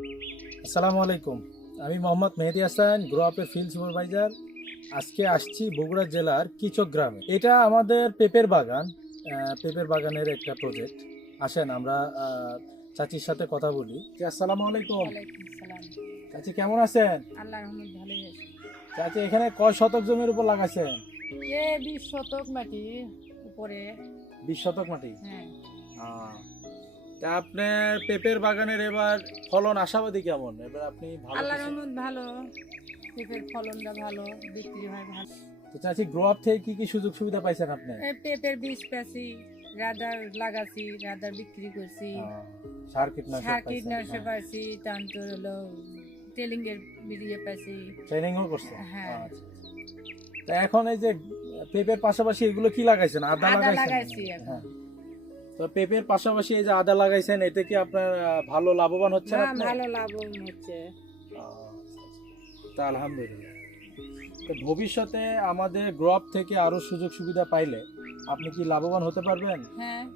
আসসালামু আলাইকুম। আমি মোহাম্মদ মেহেদি হাসান, গ্রো আপের ফিল্ড সুপারভাইজার। আজকে আসছি বগুড়া জেলার কিচক গ্রামে। এটা আমাদের পেঁপের বাগান, পেঁপের বাগানের একটা প্রজেক্ট। আসেন আমরা চাচির সাথে কথা বলি। আসসালামু আলাইকুম। ওয়ালাইকুম সালাম। চাচি কেমন আছেন? আল্লাহর রহমত ভালোই আছে। চাচি এখানে কয় শতক জমির উপর লাগাইছেন? 20 শতক মাটি উপরে। 20 শতক মাটি। হ্যাঁ, তা আপনার পেঁপের বাগানের এবার ফলন আশাবাদী কেমন? এবার আপনি ভালো আল্লাহর কিছু- রহমত ভালো। পেঁপের ফলনটা ভালো, বিক্রি হয় ভালো। তো চাচি গ্রো আপ থেকে কি কি সুযোগ সুবিধা পাইছেন আপনি? এই পেঁপের বীজ পেয়েছি, রাদার লাগাছি, রাদার বিক্রি করছি, সার কীটনাশক সার পাইছেন? কীটনাশক পাইছি, তারপর হলো টেলিং এর বিড়িয়ে পাইছি। ট্রেনিংও করছেন? হ্যাঁ। আচ্ছা। তা এখন এই যে পেঁপের পাশাপাশি এগুলো কি লাগাইছেন? আদা আদা লাগাইছেন? লাগাইছি এখন। হ্যাঁ। তো পেঁপের পাশাপাশি এই যে আদা লাগাইছেন, এতে কি আপনার ভালো লাভবান হচ্ছেন হ্যাঁ, আপনি? ভালো লাভ হচ্ছে। তা আলহামদুলিল্লাহ। তো ভবিষ্যতে আমাদের গ্রো আপ থেকে আরো সুযোগ সুবিধা পাইলে আপনি কি লাভবান হতে পারবেন? হ্যাঁ,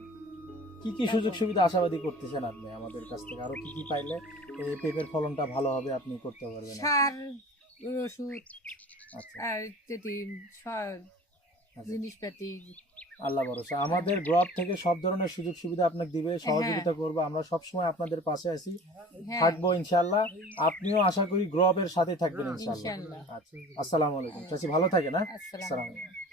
কি কি সুযোগ সুবিধা আশাবাদী করতেছেন আপনি আমাদের কাছ থেকে? আরো কি কি পাইলে এই পেঁপের ফলনটা ভালো হবে আপনি করতে পারবেন? সার, ওষুধ আচ্ছা আর যদি জিনিসপাতি। আল্লাহ ভরসা। আমাদের গ্রো আপ থেকে সব ধরনের সুযোগ সুবিধা আপনাকে দিবে, সহযোগিতা করবো। আমরা সবসময় আপনাদের পাশে আছি, হ্যাঁ, থাকবো ইনশাআল্লাহ। আপনিও আশা করি গ্রো আপের সাথে থাকবেন ইনশাআল্লাহ। ইনশাআল্লাহ। আচ্ছা, আসসালামু আলাইকুম। চাচি ভালো থাকেন। হ্যাঁ, আসসালাম। আসসালামু আলাইকুম।